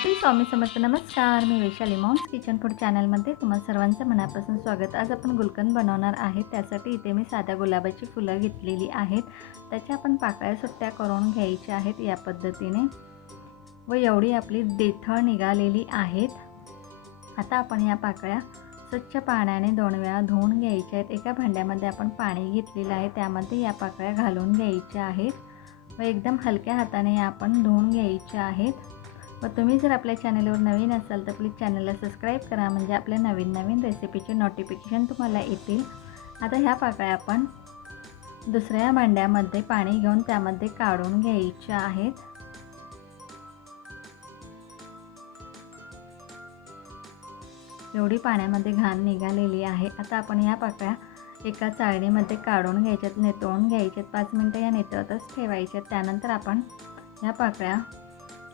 श्री स्वामी समर्थ. नमस्कार, मी Vaishali moms kitchen food चॅनलमध्ये तुम्हा सर्वांचं मनापासून स्वागत. आज आपण गुलकंद बनवणार आहे. त्यासाठी इथे मी साध्या गुलाबाची फुलं घेतलेली आहेत. त्याच्या आपण पाकळ्या सुट्ट्या करून घ्यायच्या आहेत या पद्धतीने. व एवढी आपली देठं निघालेली आहेत. आता आपण या पाकळ्या स्वच्छ पाण्याने 2 वेळा धुवून घ्यायच्या आहेत. एका भांड्यामध्ये आपण पाणी घेतलेलं आहे, त्यामध्ये या पाकळ्या घालून घ्यायच्या आहेत व एकदम हलक्या हाताने आपण धुवून घ्यायच्या आहेत. व तुम्ही जर आपल्या चॅनलवर नवीन असाल तर प्लीज चॅनलला सबस्क्राईब करा, म्हणजे आपल्या नवीन रेसिपीचे नोटिफिकेशन तुम्हाला येतील. आता ह्या पाकळ्या आपण दुसऱ्या भांड्यामध्ये पाणी घेऊन त्यामध्ये काढून घ्यायच्या आहेत. एवढी पाण्यामध्ये घाण निघालेली आहे. आता आपण या पाकळ्या एका चाळणीमध्ये काढून घ्यायच्यात, नितळून घ्यायच्यात. 5 मिनिटं या नितळतच ठेवायच्यात. त्यानंतर आपण या पाकळ्या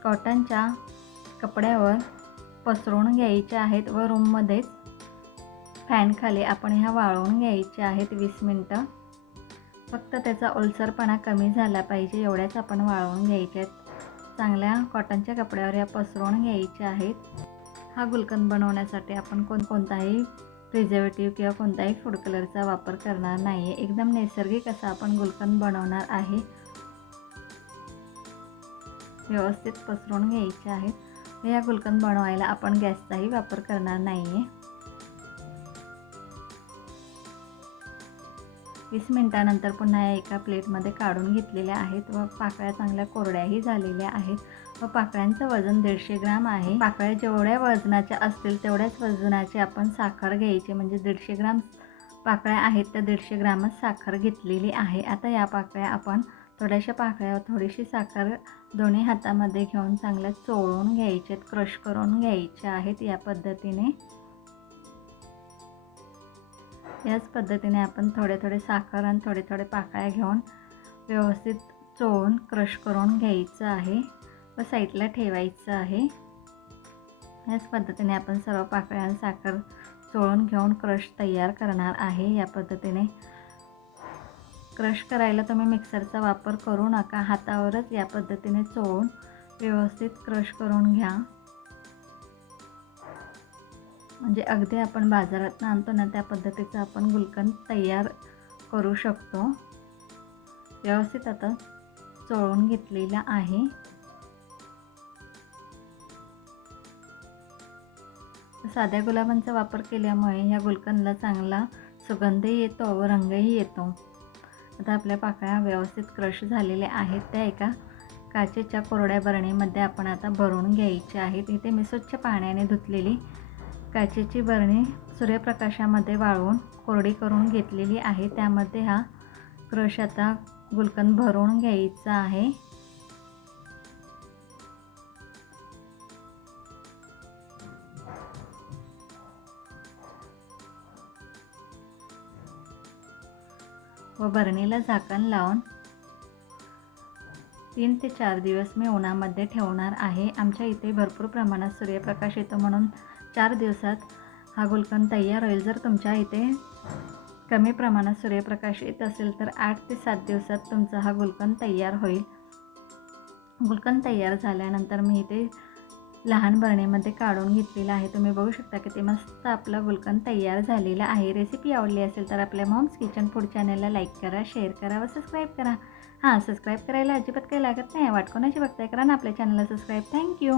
कॉटनच्या कपड्यावर पसरवून घ्यायच्या आहेत व रूममध्येच फॅनखाली आपण ह्या वाळवून घ्यायच्या आहेत 20 मिनिटं. फक्त त्याचा ओलसरपणा कमी झाला पाहिजे एवढ्याच आपण वाळवून घ्यायच्या आहेत. चांगल्या कॉटनच्या कपड्यावर या पसरवून घ्यायच्या आहेत. हा गुलकंद बनवण्यासाठी आपण कोणताही प्रिझर्वेटिव्ह किंवा कोणताही फूड कलरचा वापर करणार नाही आहे. एकदम नैसर्गिक असा आपण गुलकंद बनवणार आहे. व्यवस्थित पसरवून घ्यायचे आहेत. या गुलकंद बनवायला आपण गॅसचाही वापर करणार नाही आहे. 20 मिनिटानंतर पुन्हा एका प्लेटमध्ये काढून घेतलेल्या आहेत व पाकळ्या चांगल्या कोरड्याही झालेल्या आहेत व पाकळ्यांचं वजन 150 ग्राम आहे. पाकळ्या जेवढ्या वजनाच्या असतील तेवढ्याच वजनाची आपण साखर घ्यायची, म्हणजे 150 ग्राम पाकळ्या आहेत त्या 150 ग्रामच साखर घेतलेली आहे. आता या पाकळ्या आपण थोड्याशा पाकळ्यावर थोडीशी साखर दोन्ही हातामध्ये घेऊन चांगल्या चोळून घ्यायच्यात, क्रश करून घ्यायच्या आहेत या पद्धतीने. याच पद्धतीने आपण थोडे साखर आणि थोडे पाकळ्या घेऊन व्यवस्थित चोळून क्रश करून घ्यायचं आहे व साईडला ठेवायचं आहे. याच पद्धतीने आपण सर्व पाकळ्या आणि साखर चोळून घेऊन क्रश तयार करणार आहे. या पद्धतीने क्रश करायला तुम्ही मिक्सरचा वापर करू नका, हातावरच या पद्धतीने चोळून व्यवस्थित क्रश करून घ्या. म्हणजे अगदी आपण बाजारात आणतो ना त्या पद्धतीचं आपण गुलकंद तयार करू शकतो. व्यवस्थित आता चोळून घेतलेला आहे. साध्या गुलाबांचा वापर केल्यामुळे या गुलकंदला चांगला सुगंधही येतो व रंगही येतो. आता आपल्या पाकळ्या व्यवस्थित क्रश झालेल्या आहेत. त्या एका काचेच्या कोरड्या बरणीमध्ये आपण आता भरून घ्यायच्या आहेत. इथे मी स्वच्छ पाण्याने धुतलेली काचेची बरणी सूर्यप्रकाशामध्ये वाळवून कोरडी करून घेतलेली आहे. त्यामध्ये हा क्रश आता गुलकंद भरून घ्यायचा आहे. व बरणीला झाकण लावून 3 ते 4 दिवस मी उन्हामध्ये ठेवणार आहे. आमच्या इथे भरपूर प्रमाणात सूर्यप्रकाश येतो म्हणून 4 दिवसात हा गुलकंद तयार होईल. जर तुमच्या इथे कमी प्रमाणात सूर्यप्रकाश येत असेल तर 8 ते 7 दिवसात तुमचा हा गुलकंद तयार होईल. गुलकंद तयार झाल्यानंतर मी इथे लहान बरणीमध्ये काढून घेतलेला आहे. तुम्ही बघू शकता की ते मस्त आपला गुलकंद तयार झालेला आहे. रेसिपी आवडली असेल तर आपल्या मॉम्स किचन फूड चॅनलला लाईक करा, शेअर करा व सबस्क्राईब करा. सबस्क्राईब करायला अजिबात काही लागत नाही. वाट कोणाची बघताय, करा ना आपल्या चॅनलला सबस्क्राईब. थँक्यू.